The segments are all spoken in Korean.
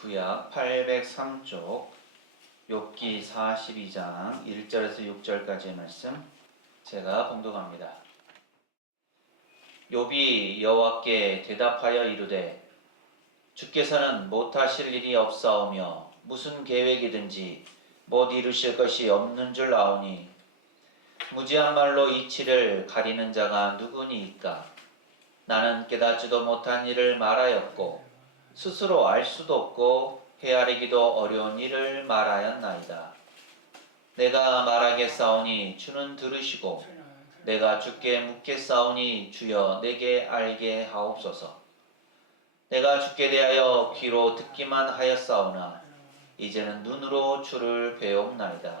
구약 803쪽 욥기 42장 1절에서 6절까지의 말씀 제가 봉독합니다. 욥이 여호와께 대답하여 이르되 주께서는 못하실 일이 없사오며 무슨 계획이든지 못 이루실 것이 없는 줄 아오니 무지한 말로 이치를 가리는 자가 누구니이까. 나는 깨닫지도 못한 일을 말하였고 스스로 알 수도 없고 헤아리기도 어려운 일을 말하였나이다. 내가 말하겠사오니 주는 들으시고 내가 주께 묻겠사오니 주여 내게 알게 하옵소서. 내가 주께 대하여 귀로 듣기만 하였사오나 이제는 눈으로 주를 배옵나이다.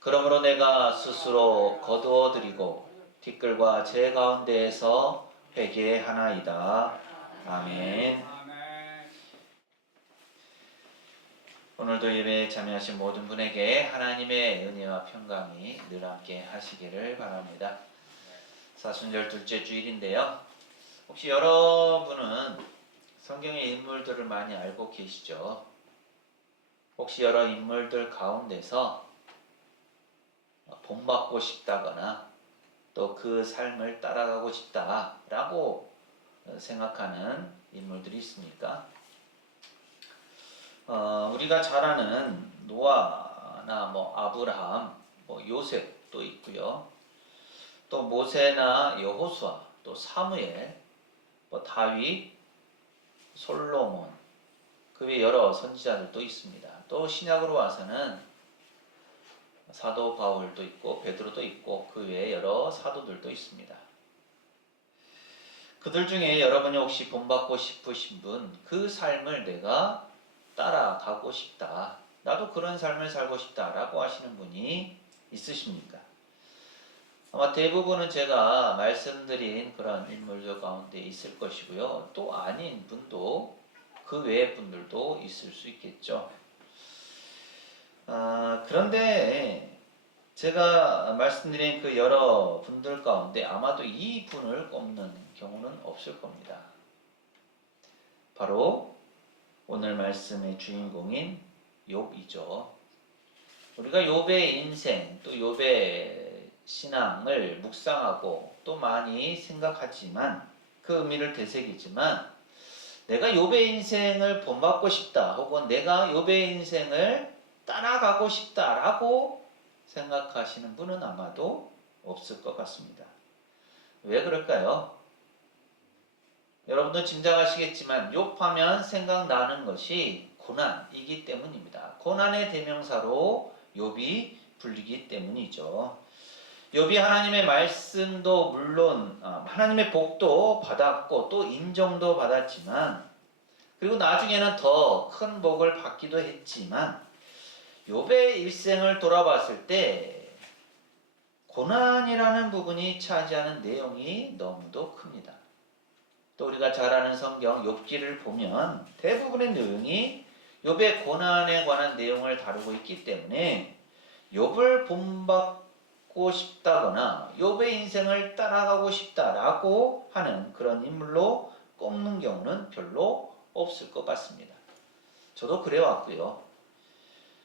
그러므로 내가 스스로 거두어드리고 티끌과 제 가운데에서 회개하나이다. 아멘. 오늘도 예배에 참여하신 모든 분에게 하나님의 은혜와 평강이 늘 함께 하시기를 바랍니다. 사순절 둘째 주일인데요. 혹시 여러분은 성경의 인물들을 많이 알고 계시죠? 혹시 여러 인물들 가운데서 본받고 싶다거나 또 그 삶을 따라가고 싶다라고 생각하는 인물들이 있습니까? 우리가 잘 아는 노아나 아브라함, 요셉도 있고요. 또 모세나 여호수아, 또 사무엘, 다윗, 솔로몬, 그 외 여러 선지자들도 있습니다. 또 신약으로 와서는 사도 바울도 있고 베드로도 있고 그 외에 여러 사도들도 있습니다. 그들 중에 여러분이 혹시 본받고 싶으신 분, 그 삶을 내가 따라가고 싶다, 나도 그런 삶을 살고 싶다라고 하시는 분이 있으십니까? 아마 대부분은 제가 말씀드린 그런 인물들 가운데 있을 것이고요. 또 아닌 분도 그 외의 분들도 있을 수 있겠죠. 그런데 제가 말씀드린 그 여러 분들 가운데 아마도 이 분을 꼽는 경우는 없을 겁니다. 바로 오늘 말씀의 주인공인 욥이죠. 우리가 욥의 인생, 또 욥의 신앙을 묵상하고 또 많이 생각하지만 그 의미를 되새기지만 내가 욥의 인생을 본받고 싶다 혹은 내가 욥의 인생을 따라가고 싶다라고 생각하시는 분은 아마도 없을 것 같습니다. 왜 그럴까요? 여러분도 짐작하시겠지만 욥하면 생각나는 것이 고난이기 때문입니다. 고난의 대명사로 욥이 불리기 때문이죠. 욥이 하나님의 말씀도 물론 하나님의 복도 받았고 또 인정도 받았지만 그리고 나중에는 더 큰 복을 받기도 했지만 욥의 일생을 돌아봤을 때 고난이라는 부분이 차지하는 내용이 너무도 큽니다. 또 우리가 잘 아는 성경 욥기를 보면 대부분의 내용이 욥의 고난에 관한 내용을 다루고 있기 때문에 욥을 본받고 싶다거나 욥의 인생을 따라가고 싶다라고 하는 그런 인물로 꼽는 경우는 별로 없을 것 같습니다. 저도 그래왔고요.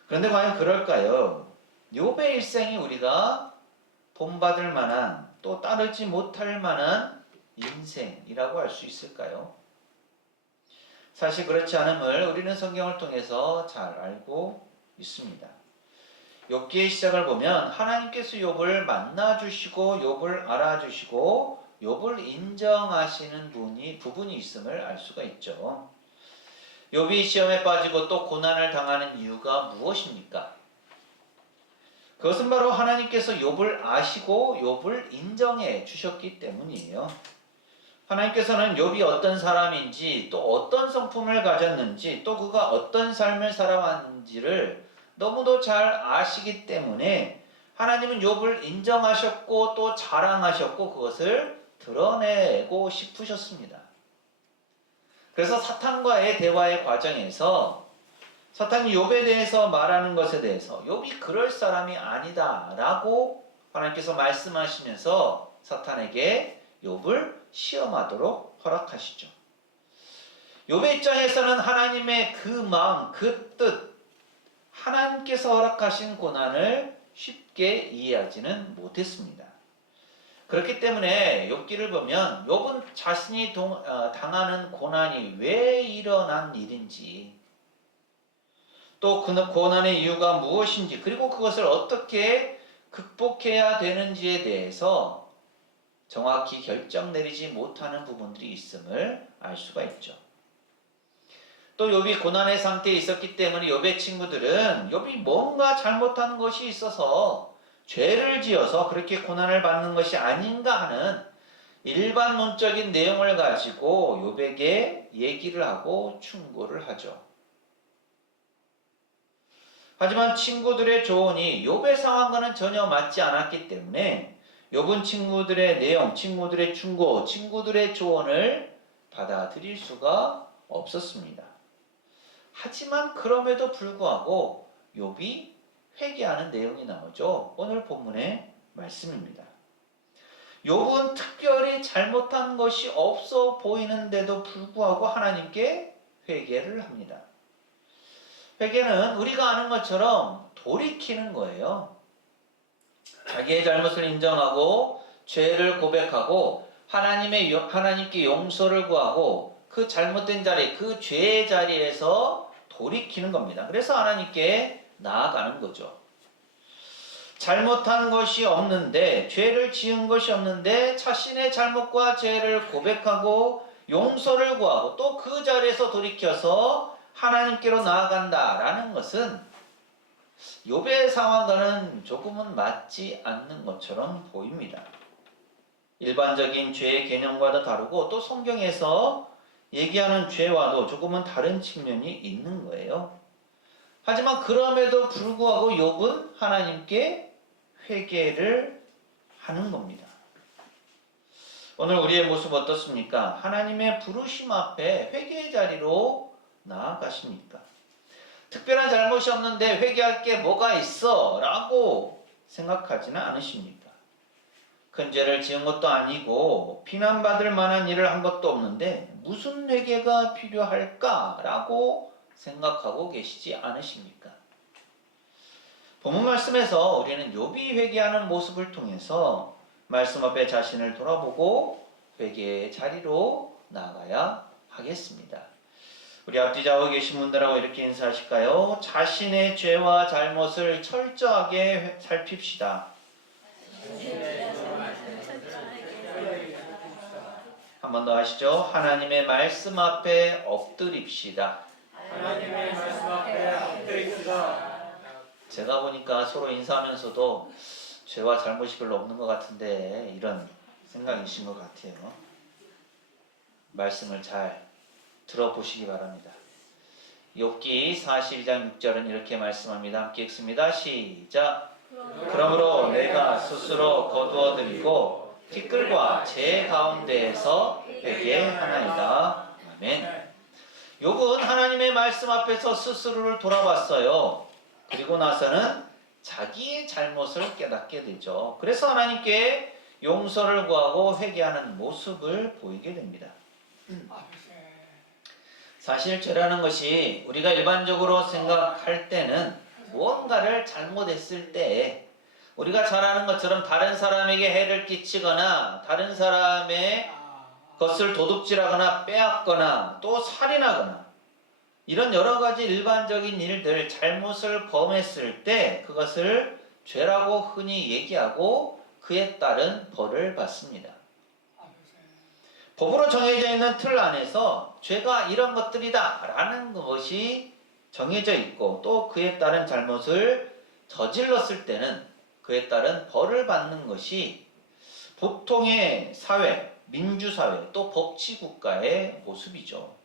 그런데 과연 그럴까요? 욥의 일생이 우리가 본받을 만한 또 따르지 못할 만한 인생이라고 할 수 있을까요? 사실 그렇지 않음을 우리는 성경을 통해서 잘 알고 있습니다. 욥기의 시작을 보면 하나님께서 욥을 만나주시고 욥을 알아주시고 욥을 인정하시는 부분이 있음을 알 수가 있죠. 욥이 시험에 빠지고 또 고난을 당하는 이유가 무엇입니까? 그것은 바로 하나님께서 욥을 아시고 욥을 인정해 주셨기 때문이에요. 하나님께서는 욥이 어떤 사람인지 또 어떤 성품을 가졌는지 또 그가 어떤 삶을 살아왔는지를 너무도 잘 아시기 때문에 하나님은 욥을 인정하셨고 또 자랑하셨고 그것을 드러내고 싶으셨습니다. 그래서 사탄과의 대화의 과정에서 사탄이 욥에 대해서 말하는 것에 대해서 욥이 그럴 사람이 아니다 라고 하나님께서 말씀하시면서 사탄에게 욥을 시험하도록 허락하시죠. 욥의 입장에서는 하나님의 그 마음, 그 뜻, 하나님께서 허락하신 고난을 쉽게 이해하지는 못했습니다. 그렇기 때문에 욥기를 보면 욥은 자신이 당하는 고난이 왜 일어난 일인지, 또 그 고난의 이유가 무엇인지, 그리고 그것을 어떻게 극복해야 되는지에 대해서 정확히 결정 내리지 못하는 부분들이 있음을 알 수가 있죠. 또 욥이 고난의 상태에 있었기 때문에 욥의 친구들은 욥이 뭔가 잘못한 것이 있어서 죄를 지어서 그렇게 고난을 받는 것이 아닌가 하는 일반론적인 내용을 가지고 욥에게 얘기를 하고 충고를 하죠. 하지만 친구들의 조언이 욥의 상황과는 전혀 맞지 않았기 때문에 욥은 친구들의 내용, 친구들의 충고, 친구들의 조언을 받아들일 수가 없었습니다. 하지만 그럼에도 불구하고 욥이 회개하는 내용이 나오죠. 오늘 본문의 말씀입니다. 욥은 특별히 잘못한 것이 없어 보이는데도 불구하고 하나님께 회개를 합니다. 회개는 우리가 아는 것처럼 돌이키는 거예요. 자기의 잘못을 인정하고 죄를 고백하고 하나님께 용서를 구하고 그 잘못된 자리, 그 죄의 자리에서 돌이키는 겁니다. 그래서 하나님께 나아가는 거죠. 잘못한 것이 없는데, 죄를 지은 것이 없는데 자신의 잘못과 죄를 고백하고 용서를 구하고 또 그 자리에서 돌이켜서 하나님께로 나아간다라는 것은 욥의 상황과는 조금은 맞지 않는 것처럼 보입니다. 일반적인 죄의 개념과도 다르고 또 성경에서 얘기하는 죄와도 조금은 다른 측면이 있는 거예요. 하지만 그럼에도 불구하고 욥은 하나님께 회개를 하는 겁니다. 오늘 우리의 모습 어떻습니까? 하나님의 부르심 앞에 회개의 자리로 나아가십니까? 특별한 잘못이 없는데 회개할 게 뭐가 있어? 라고 생각하지는 않으십니까? 큰 죄를 지은 것도 아니고 비난받을 만한 일을 한 것도 없는데 무슨 회개가 필요할까? 라고 생각하고 계시지 않으십니까? 본문 말씀에서 우리는 욥이 회개하는 모습을 통해서 말씀 앞에 자신을 돌아보고 회개의 자리로 나가야 하겠습니다. 우리 앞뒤 좌우에 계신 분들하고 이렇게 인사하실까요? 자신의 죄와 잘못을 철저하게 살핍시다. 한 번 더 하시죠. 하나님의 말씀 앞에 엎드립시다. 하나님의 말씀 앞에 엎드립시다. 제가 보니까 서로 인사하면서도 죄와 잘못이 별로 없는 것 같은데 이런 생각이신 것 같아요. 말씀을 잘 들어보시기 바랍니다. 욥기 42장 6절은 이렇게 말씀합니다. 함께 읽습니다. 시작. 그러므로 내가 스스로 거두어들이고 티끌과 제 가운데에서 회개하나이다. 아멘. 욥은 하나님의 말씀 앞에서 스스로를 돌아봤어요. 그리고 나서는 자기의 잘못을 깨닫게 되죠. 그래서 하나님께 용서를 구하고 회개하는 모습을 보이게 됩니다. 사실 죄라는 것이 우리가 일반적으로 생각할 때는 무언가를 잘못했을 때 우리가 잘 아는 것처럼 다른 사람에게 해를 끼치거나 다른 사람의 것을 도둑질하거나 빼앗거나 또 살인하거나 이런 여러 가지 일반적인 일들, 잘못을 범했을 때 그것을 죄라고 흔히 얘기하고 그에 따른 벌을 받습니다. 법으로 정해져 있는 틀 안에서 죄가 이런 것들이다 라는 것이 정해져 있고 또 그에 따른 잘못을 저질렀을 때는 그에 따른 벌을 받는 것이 보통의 사회, 민주사회 또 법치국가의 모습이죠.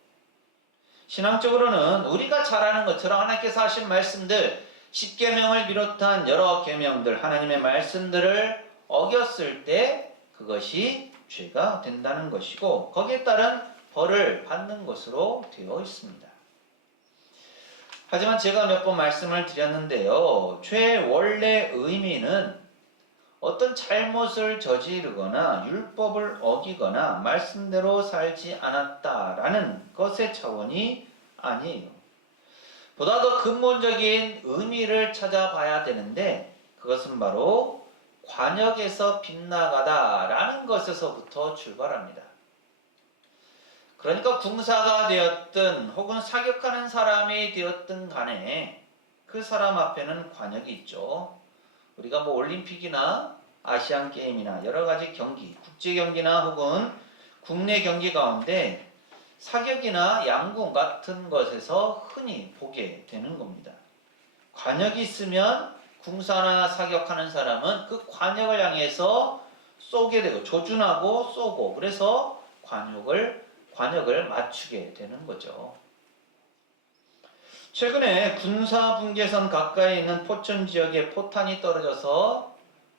신앙적으로는 우리가 잘 아는 것처럼 하나님께서 하신 말씀들, 십계명을 비롯한 여러 계명들, 하나님의 말씀들을 어겼을 때 그것이 죄가 된다는 것이고 거기에 따른 벌을 받는 것으로 되어 있습니다. 하지만 제가 몇 번 말씀을 드렸는데요. 죄의 원래 의미는 어떤 잘못을 저지르거나 율법을 어기거나 말씀대로 살지 않았다라는 것의 차원이 아니에요. 보다 더 근본적인 의미를 찾아봐야 되는데 그것은 바로 관역에서 빗나가다라는 것에서부터 출발합니다. 그러니까 궁사가 되었든 혹은 사격하는 사람이 되었든 간에 그 사람 앞에는 관역이 있죠. 우리가 올림픽이나 아시안 게임이나 여러 가지 경기, 국제 경기나 혹은 국내 경기 가운데 사격이나 양궁 같은 것에서 흔히 보게 되는 겁니다. 관역이 있으면 궁사나 사격하는 사람은 그 관역을 향해서 쏘게 되고 조준하고 쏘고 그래서 관역을 맞추게 되는 거죠. 최근에 군사분계선 가까이 있는 포천 지역에 포탄이 떨어져서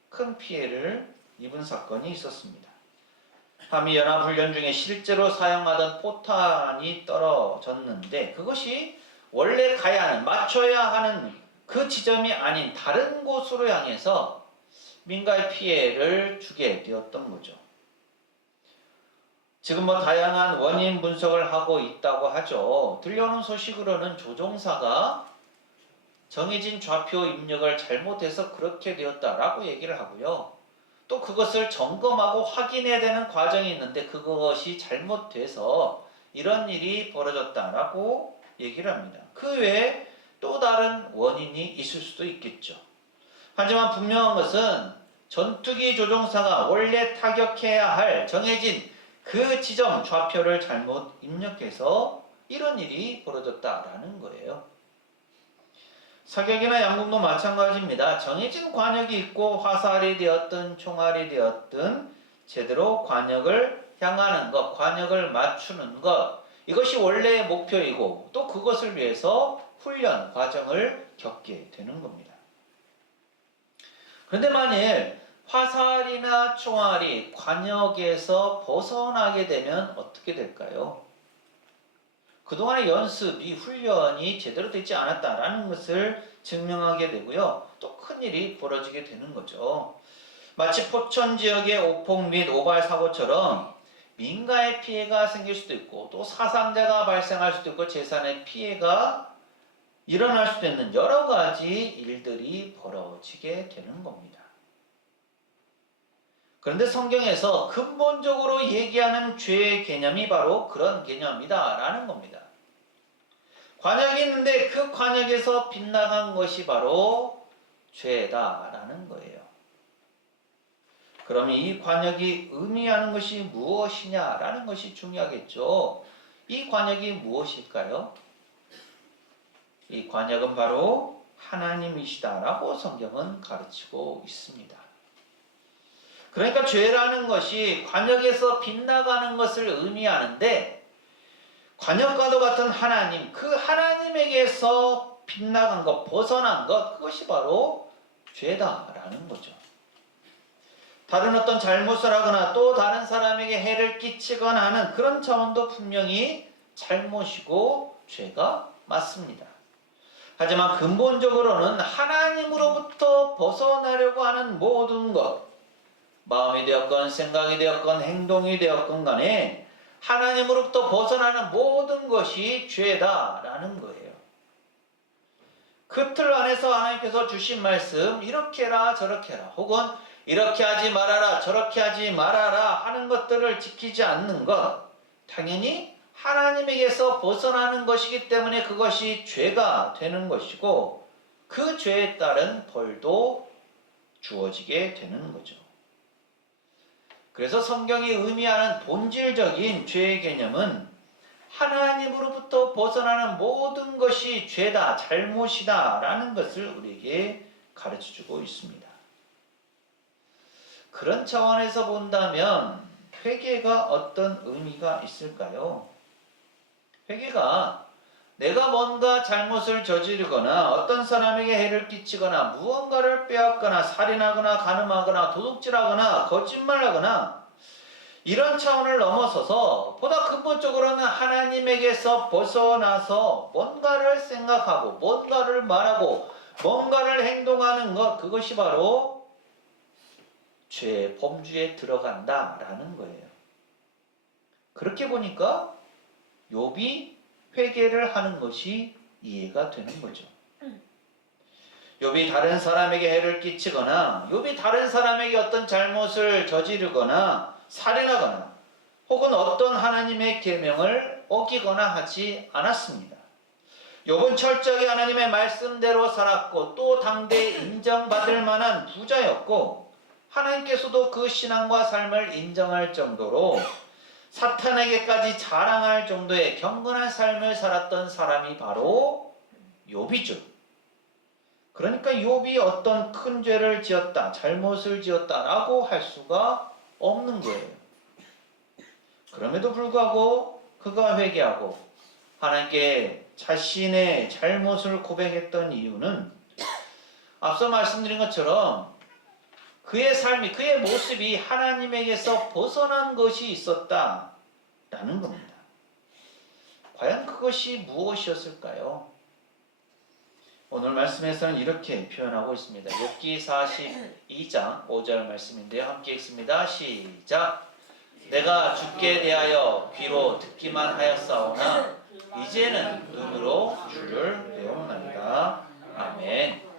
큰 피해를 입은 사건이 있었습니다. 한미연합훈련 중에 실제로 사용하던 포탄이 떨어졌는데 그것이 원래 가야 하는, 맞춰야 하는 그 지점이 아닌 다른 곳으로 향해서 민가에 피해를 주게 되었던 거죠. 지금 다양한 원인 분석을 하고 있다고 하죠. 들려오는 소식으로는 조종사가 정해진 좌표 입력을 잘못해서 그렇게 되었다라고 얘기를 하고요. 또 그것을 점검하고 확인해야 되는 과정이 있는데 그것이 잘못돼서 이런 일이 벌어졌다라고 얘기를 합니다. 그 외에 또 다른 원인이 있을 수도 있겠죠. 하지만 분명한 것은 전투기 조종사가 원래 타격해야 할 정해진 그 지점 좌표를 잘못 입력해서 이런 일이 벌어졌다라는 거예요. 사격이나 양궁도 마찬가지입니다. 정해진 관역이 있고 화살이 되었든 총알이 되었든 제대로 관역을 향하는 것, 관역을 맞추는 것, 이것이 원래의 목표이고 또 그것을 위해서 훈련 과정을 겪게 되는 겁니다. 그런데 만일 화살이나 총알이 관역에서 벗어나게 되면 어떻게 될까요? 그동안의 연습이, 훈련이 제대로 되지 않았다라는 것을 증명하게 되고요. 또 큰일이 벌어지게 되는 거죠. 마치 포천 지역의 오폭 및 오발 사고처럼 민가의 피해가 생길 수도 있고 또 사상자가 발생할 수도 있고 재산의 피해가 일어날 수도 있는 여러 가지 일들이 벌어지게 되는 겁니다. 그런데 성경에서 근본적으로 얘기하는 죄의 개념이 바로 그런 개념이다 라는 겁니다. 관역이 있는데 그 관역에서 빗나간 것이 바로 죄다 라는 거예요. 그럼 이 관역이 의미하는 것이 무엇이냐라는 것이 중요하겠죠. 이 관역이 무엇일까요? 이 관역은 바로 하나님이시다라고 성경은 가르치고 있습니다. 그러니까 죄라는 것이 관역에서 빗나가는 것을 의미하는데 관역과도 같은 하나님, 그 하나님에게서 빗나간 것, 벗어난 것, 그것이 바로 죄다라는 거죠. 다른 어떤 잘못을 하거나 또 다른 사람에게 해를 끼치거나 하는 그런 차원도 분명히 잘못이고 죄가 맞습니다. 하지만 근본적으로는 하나님으로부터 벗어나려고 하는 모든 것, 마음이 되었건 생각이 되었건 행동이 되었건 간에 하나님으로부터 벗어나는 모든 것이 죄다라는 거예요. 그 틀 안에서 하나님께서 주신 말씀 이렇게 해라 저렇게 해라 혹은 이렇게 하지 말아라 저렇게 하지 말아라 하는 것들을 지키지 않는 것, 당연히 하나님에게서 벗어나는 것이기 때문에 그것이 죄가 되는 것이고 그 죄에 따른 벌도 주어지게 되는 거죠. 그래서 성경이 의미하는 본질적인 죄의 개념은 하나님으로부터 벗어나는 모든 것이 죄다, 잘못이다 라는 것을 우리에게 가르쳐주고 있습니다. 그런 차원에서 본다면 회개가 어떤 의미가 있을까요? 회개가 내가 뭔가 잘못을 저지르거나 어떤 사람에게 해를 끼치거나 무언가를 빼앗거나 살인하거나 간음하거나 도둑질하거나 거짓말하거나 이런 차원을 넘어서서 보다 근본적으로는 하나님에게서 벗어나서 뭔가를 생각하고 뭔가를 말하고 뭔가를 행동하는 것, 그것이 바로 죄, 범주에 들어간다라는 거예요. 그렇게 보니까 욥이 회개를 하는 것이 이해가 되는 거죠. 욥이 다른 사람에게 해를 끼치거나 욥이 다른 사람에게 어떤 잘못을 저지르거나 살인하거나 혹은 어떤 하나님의 계명을 어기거나 하지 않았습니다. 욥은 철저히 하나님의 말씀대로 살았고 또 당대에 인정받을 만한 부자였고 하나님께서도 그 신앙과 삶을 인정할 정도로 사탄에게까지 자랑할 정도의 경건한 삶을 살았던 사람이 바로 욥이죠. 그러니까 욥이 어떤 큰 죄를 지었다, 잘못을 지었다라고 할 수가 없는 거예요. 그럼에도 불구하고 그가 회개하고 하나님께 자신의 잘못을 고백했던 이유는 앞서 말씀드린 것처럼 그의 삶이, 그의 모습이 하나님에게서 벗어난 것이 있었다라는 겁니다. 과연 그것이 무엇이었을까요? 오늘 말씀에서는 이렇게 표현하고 있습니다. 욥기 42장 5절 말씀인데요. 함께 읽습니다. 시작. 내가 주께 대하여 귀로 듣기만 하였사오나 이제는 눈으로 주를 배우나이다. 아멘.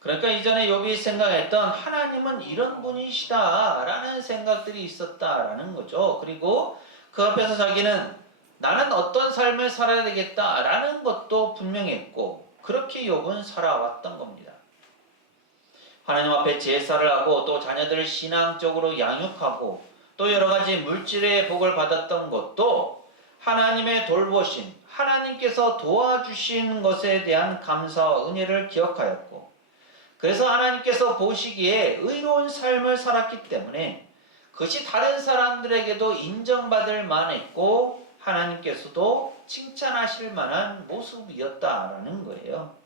그러니까 이전에 욥이 생각했던 하나님은 이런 분이시다 라는 생각들이 있었다라는 거죠. 그리고 그 앞에서 자기는 나는 어떤 삶을 살아야 되겠다 라는 것도 분명했고 그렇게 욥은 살아왔던 겁니다. 하나님 앞에 제사를 하고 또 자녀들을 신앙적으로 양육하고 또 여러 가지 물질의 복을 받았던 것도 하나님의 돌보심, 하나님께서 도와주신 것에 대한 감사와 은혜를 기억하였고 그래서 하나님께서 보시기에 의로운 삶을 살았기 때문에 그것이 다른 사람들에게도 인정받을 만했고 하나님께서도 칭찬하실 만한 모습이었다라는 거예요.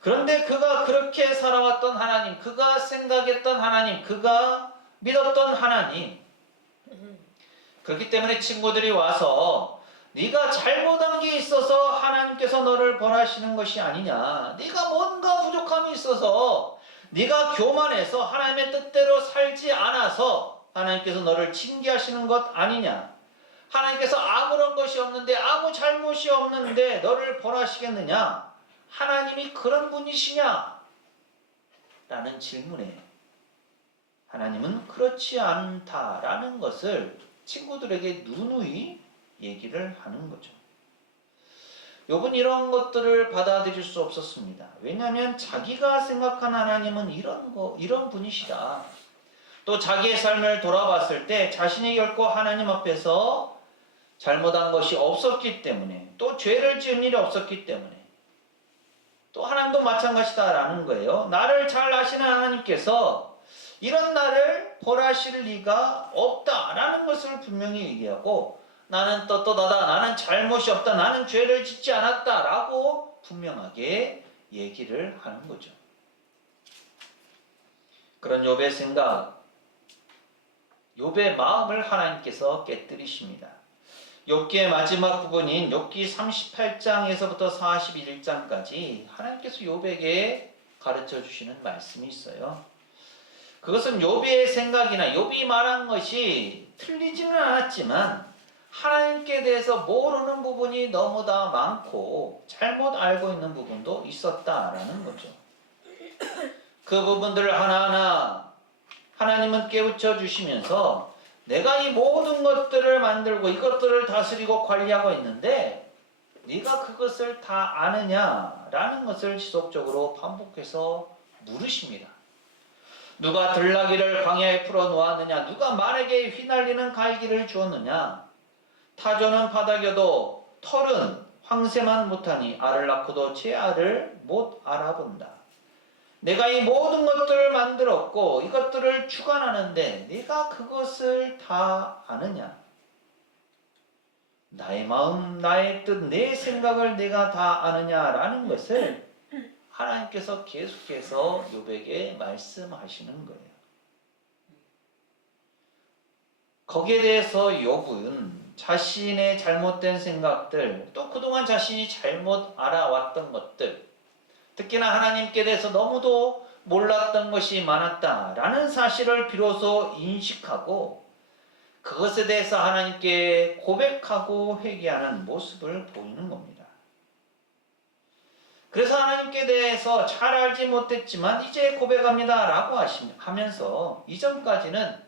그런데 그가 그렇게 살아왔던 하나님, 그가 생각했던 하나님, 그가 믿었던 하나님, 그렇기 때문에 친구들이 와서 네가 잘못한 게 있어서 하나님께서 너를 벌하시는 것이 아니냐, 네가 뭔가 부족함이 있어서 네가 교만해서 하나님의 뜻대로 살지 않아서 하나님께서 너를 징계하시는 것 아니냐, 하나님께서 아무런 것이 없는데 아무 잘못이 없는데 너를 벌하시겠느냐, 하나님이 그런 분이시냐? 라는 질문에 하나님은 그렇지 않다라는 것을 친구들에게 누누이 얘기를 하는 거죠. 욥은 이런 것들을 받아들일 수 없었습니다. 왜냐하면 자기가 생각한 하나님은 이런 분이시다. 또 자기의 삶을 돌아봤을 때 자신이 결코 하나님 앞에서 잘못한 것이 없었기 때문에 또 죄를 지은 일이 없었기 때문에 또 하나님도 마찬가지다라는 거예요. 나를 잘 아시는 하나님께서 이런 나를 벌하실 리가 없다라는 것을 분명히 얘기하고 나는 떳떳하다, 나는 잘못이 없다, 나는 죄를 짓지 않았다라고 분명하게 얘기를 하는 거죠. 그런 욥의 생각, 욥의 마음을 하나님께서 깨뜨리십니다. 욥기의 마지막 부분인 욥기 38장에서부터 41장까지 하나님께서 욥에게 가르쳐 주시는 말씀이 있어요. 그것은 욥의 생각이나 욥이 말한 것이 틀리지는 않았지만 하나님께 대해서 모르는 부분이 너무 다 많고 잘못 알고 있는 부분도 있었다라는 거죠. 그 부분들을 하나하나 하나님은 깨우쳐 주시면서 내가 이 모든 것들을 만들고 이것들을 다스리고 관리하고 있는데 네가 그것을 다 아느냐라는 것을 지속적으로 반복해서 물으십니다. 누가 들나귀를 광야에 풀어놓았느냐? 누가 말에게 휘날리는 갈기를 주었느냐? 타조는 바닥여도 털은 황새만 못하니 알을 낳고도 제 알을 못 알아본다. 내가 이 모든 것들을 만들었고 이것들을 주관하는데 네가 그것을 다 아느냐? 나의 마음, 나의 뜻, 내 생각을 내가 다 아느냐라는 것을 하나님께서 계속해서 욥에게 말씀하시는 거예요. 거기에 대해서 욥은 자신의 잘못된 생각들, 또 그동안 자신이 잘못 알아왔던 것들, 특히나 하나님께 대해서 너무도 몰랐던 것이 많았다라는 사실을 비로소 인식하고 그것에 대해서 하나님께 고백하고 회개하는 모습을 보이는 겁니다. 그래서 하나님께 대해서 잘 알지 못했지만 이제 고백합니다 라고 하면서 이전까지는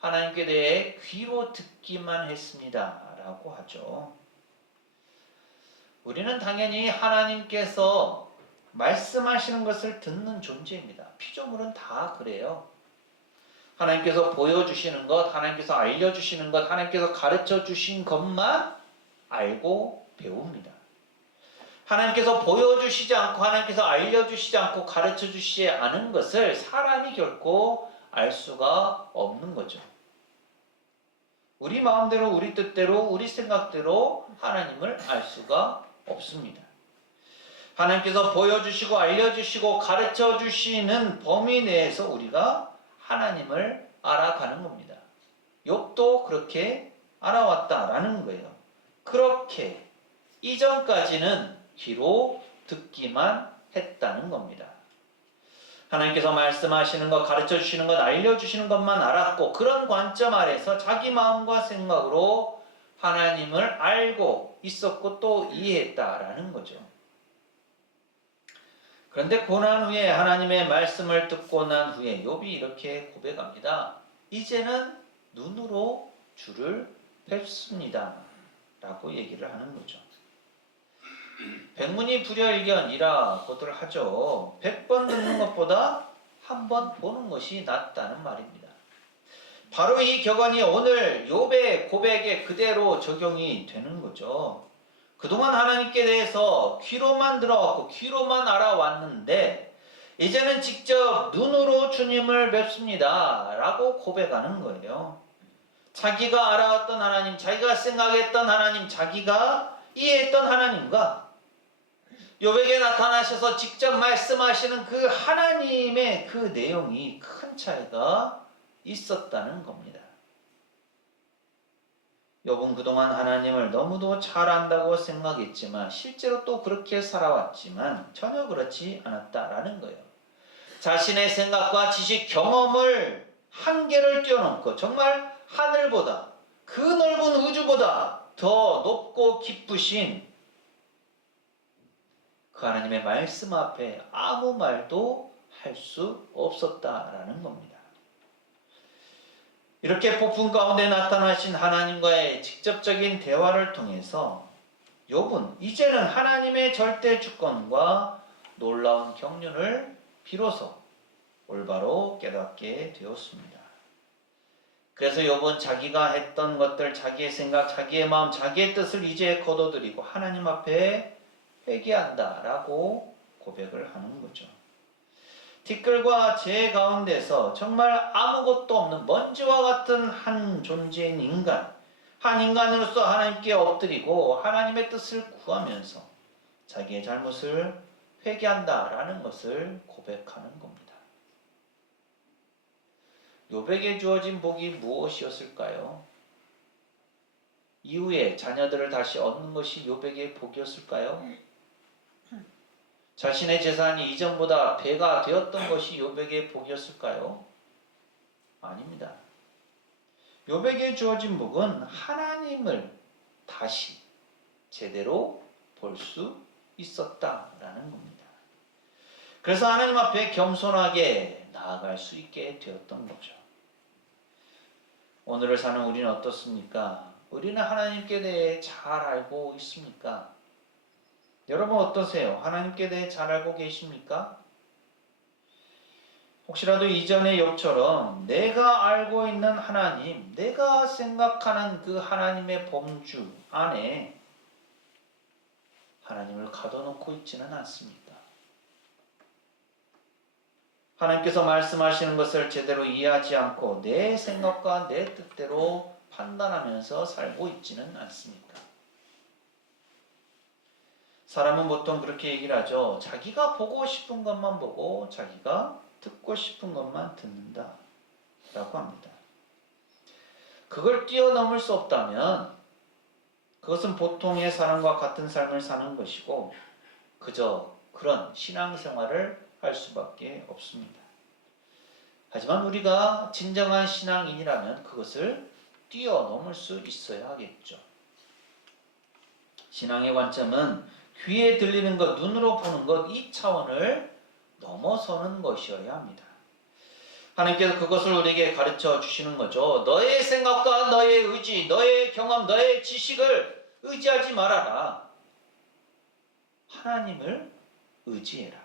하나님께 대해 귀로 듣기만 했습니다 라고 하죠. 우리는 당연히 하나님께서 말씀하시는 것을 듣는 존재입니다. 피조물은 다 그래요. 하나님께서 보여주시는 것, 하나님께서 알려주시는 것, 하나님께서 가르쳐 주신 것만 알고 배웁니다. 하나님께서 보여주시지 않고 하나님께서 알려주시지 않고 가르쳐 주시지 않은 것을 사람이 결코 알 수가 없는 거죠. 우리 마음대로 우리 뜻대로 우리 생각대로 하나님을 알 수가 없습니다. 하나님께서 보여주시고 알려주시고 가르쳐 주시는 범위 내에서 우리가 하나님을 알아가는 겁니다. 욥도 그렇게 알아왔다라는 거예요. 그렇게 이전까지는 귀로 듣기만 했다는 겁니다. 하나님께서 말씀하시는 것, 가르쳐 주시는 것, 알려주시는 것만 알았고 그런 관점 아래서 자기 마음과 생각으로 하나님을 알고 있었고 또 이해했다라는 거죠. 그런데 고난 후에 하나님의 말씀을 듣고 난 후에 욥이 이렇게 고백합니다. 이제는 눈으로 주를 뵙습니다 라고 얘기를 하는 거죠. 백문이 불여일견이라고들 하죠. 100번 듣는 것보다 한 번 보는 것이 낫다는 말입니다. 바로 이 격언이 오늘 욥의 고백에 그대로 적용이 되는 거죠. 그동안 하나님께 대해서 귀로만 들어왔고 귀로만 알아왔는데 이제는 직접 눈으로 주님을 뵙습니다 라고 고백하는 거예요. 자기가 알아왔던 하나님, 자기가 생각했던 하나님, 자기가 이해했던 하나님과 욥에게 나타나셔서 직접 말씀하시는 그 하나님의 그 내용이 큰 차이가 있었다는 겁니다. 욥은 그동안 하나님을 너무도 잘 안다고 생각했지만 실제로 또 그렇게 살아왔지만 전혀 그렇지 않았다라는 거예요. 자신의 생각과 지식, 경험을 한계를 뛰어넘고 정말 하늘보다 그 넓은 우주보다 더 높고 깊으신 그 하나님의 말씀 앞에 아무 말도 할 수 없었다라는 겁니다. 이렇게 폭풍 가운데 나타나신 하나님과의 직접적인 대화를 통해서 욥은 이제는 하나님의 절대 주권과 놀라운 경륜을 비로소 올바로 깨닫게 되었습니다. 그래서 욥은 자기가 했던 것들, 자기의 생각, 자기의 마음, 자기의 뜻을 이제 거둬들이고 하나님 앞에 회개한다라고 고백을 하는 거죠. 티끌과 재 가운데서 정말 아무것도 없는 먼지와 같은 한 존재인 인간, 한 인간으로서 하나님께 엎드리고 하나님의 뜻을 구하면서 자기의 잘못을 회개한다라는 것을 고백하는 겁니다. 욥에게 주어진 복이 무엇이었을까요? 이후에 자녀들을 다시 얻는 것이 욥에게 복이었을까요? 자신의 재산이 이전보다 배가 되었던 것이 욥에게 복이었을까요? 아닙니다. 욥에게 주어진 복은 하나님을 다시 제대로 볼 수 있었다라는 겁니다. 그래서 하나님 앞에 겸손하게 나아갈 수 있게 되었던 거죠. 오늘을 사는 우리는 어떻습니까? 우리는 하나님께 대해 잘 알고 있습니까? 여러분 어떠세요? 하나님께 대해 잘 알고 계십니까? 혹시라도 이전의 욥처럼 내가 알고 있는 하나님, 내가 생각하는 그 하나님의 범주 안에 하나님을 가둬놓고 있지는 않습니다. 하나님께서 말씀하시는 것을 제대로 이해하지 않고 내 생각과 내 뜻대로 판단하면서 살고 있지는 않습니까? 사람은 보통 그렇게 얘기를 하죠. 자기가 보고 싶은 것만 보고 자기가 듣고 싶은 것만 듣는다 라고 합니다. 그걸 뛰어넘을 수 없다면 그것은 보통의 사람과 같은 삶을 사는 것이고 그저 그런 신앙생활을 할 수밖에 없습니다. 하지만 우리가 진정한 신앙인이라면 그것을 뛰어넘을 수 있어야 하겠죠. 신앙의 관점은 귀에 들리는 것, 눈으로 보는 것, 이 차원을 넘어서는 것이어야 합니다. 하나님께서 그것을 우리에게 가르쳐 주시는 거죠. 너의 생각과 너의 의지, 너의 경험, 너의 지식을 의지하지 말아라. 하나님을 의지해라.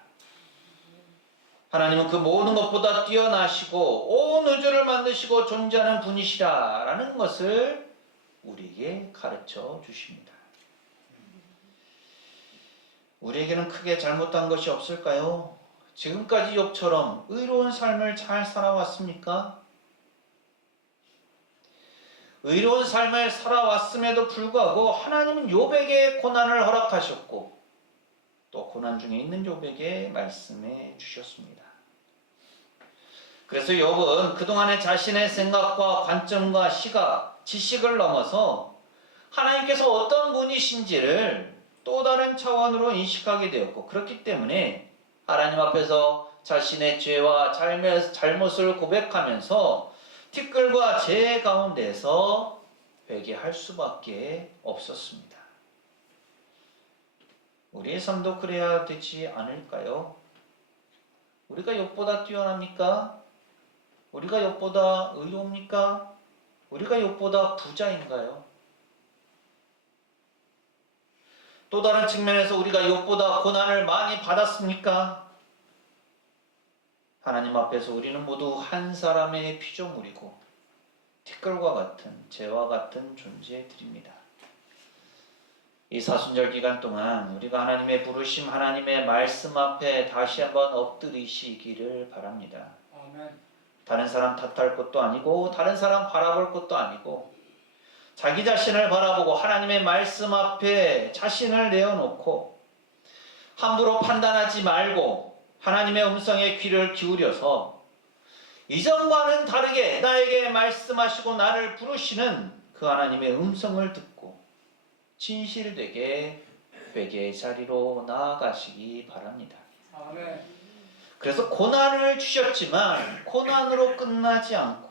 하나님은 그 모든 것보다 뛰어나시고 온 우주를 만드시고 존재하는 분이시라 라는 것을 우리에게 가르쳐 주십니다. 우리에게는 크게 잘못한 것이 없을까요? 지금까지 욥처럼 의로운 삶을 잘 살아왔습니까? 의로운 삶을 살아왔음에도 불구하고 하나님은 욥에게 고난을 허락하셨고 또 고난 중에 있는 욥에게 말씀해 주셨습니다. 그래서 욥은 그동안의 자신의 생각과 관점과 시각, 지식을 넘어서 하나님께서 어떤 분이신지를 또 다른 차원으로 인식하게 되었고 그렇기 때문에 하나님 앞에서 자신의 죄와 잘못을 고백하면서 티끌과 재 가운데서 회개할 수밖에 없었습니다. 우리의 삶도 그래야 되지 않을까요? 우리가 욥보다 뛰어납니까? 우리가 욥보다 의로웁니까? 우리가 욥보다 부자인가요? 또 다른 측면에서 우리가 욥보다 고난을 많이 받았습니까? 하나님 앞에서 우리는 모두 한 사람의 피조물이고 티끌과 같은 재와 같은 존재들입니다. 이 사순절 기간 동안 우리가 하나님의 부르심, 하나님의 말씀 앞에 다시 한번 엎드리시기를 바랍니다. 아멘. 다른 사람 탓할 것도 아니고 다른 사람 바라볼 것도 아니고 자기 자신을 바라보고 하나님의 말씀 앞에 자신을 내어놓고 함부로 판단하지 말고 하나님의 음성에 귀를 기울여서 이전과는 다르게 나에게 말씀하시고 나를 부르시는 그 하나님의 음성을 듣고 진실되게 회개의 자리로 나아가시기 바랍니다. 아멘. 그래서 고난을 주셨지만 고난으로 끝나지 않고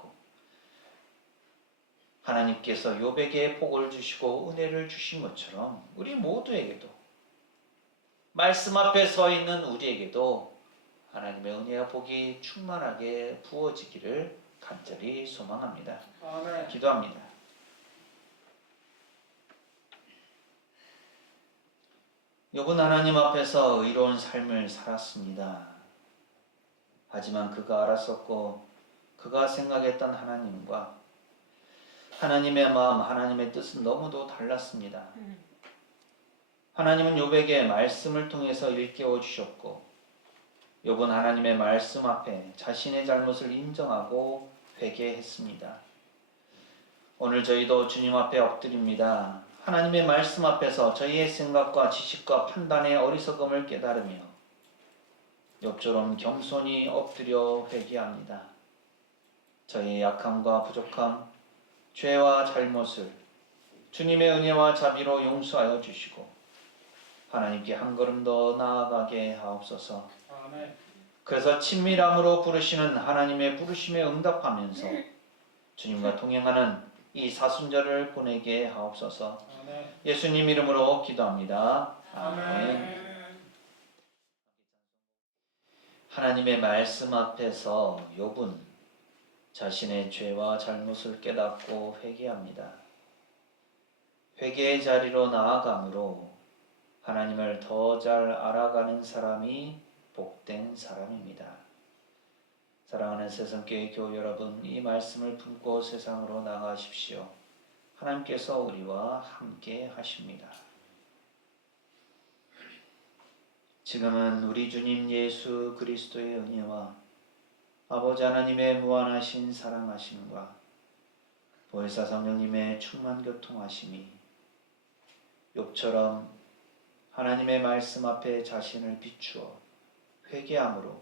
하나님께서 욥에게 복을 주시고 은혜를 주신 것처럼 우리 모두에게도 말씀 앞에 서 있는 우리에게도 하나님의 은혜와 복이 충만하게 부어지기를 간절히 소망합니다. 아멘. 기도합니다. 욥은 하나님 앞에서 의로운 삶을 살았습니다. 하지만 그가 알았었고 그가 생각했던 하나님과 하나님의 마음, 하나님의 뜻은 너무도 달랐습니다. 하나님은 욥에게 말씀을 통해서 일깨워 주셨고 욥은 하나님의 말씀 앞에 자신의 잘못을 인정하고 회개했습니다. 오늘 저희도 주님 앞에 엎드립니다. 하나님의 말씀 앞에서 저희의 생각과 지식과 판단의 어리석음을 깨달으며 욥처럼 겸손히 엎드려 회개합니다. 저희의 약함과 부족함, 죄와 잘못을 주님의 은혜와 자비로 용서하여 주시고 하나님께 한 걸음 더 나아가게 하옵소서. 아멘. 그래서 친밀함으로 부르시는 하나님의 부르심에 응답하면서 주님과 동행하는 이 사순절을 보내게 하옵소서. 아멘. 예수님 이름으로 기도합니다. 아멘. 하나님의 말씀 앞에서 욥은 자신의 죄와 잘못을 깨닫고 회개합니다. 회개의 자리로 나아감으로 하나님을 더 잘 알아가는 사람이 복된 사람입니다. 사랑하는 새성교회 교우 여러분, 이 말씀을 품고 세상으로 나가십시오. 하나님께서 우리와 함께 하십니다. 지금은 우리 주님 예수 그리스도의 은혜와 아버지 하나님의 무한하신 사랑하심과 보혜사 성령님의 충만 교통하심이 욥처럼 하나님의 말씀 앞에 자신을 비추어 회개함으로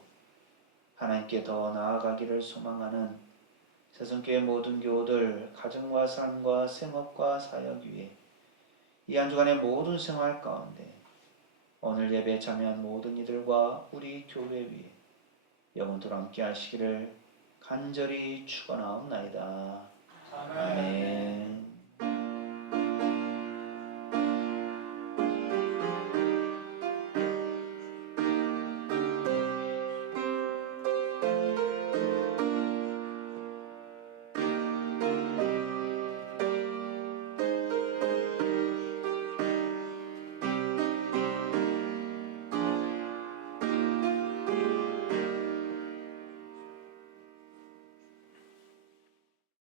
하나님께 더 나아가기를 소망하는 새성교회 모든 교우들 가정과 삶과 생업과 사역 위에 이 한 주간의 모든 생활 가운데 오늘 예배에 참여한 모든 이들과 우리 교회 위에 영원토록 함께 하시기를 간절히 축원하옵나이다. 아멘.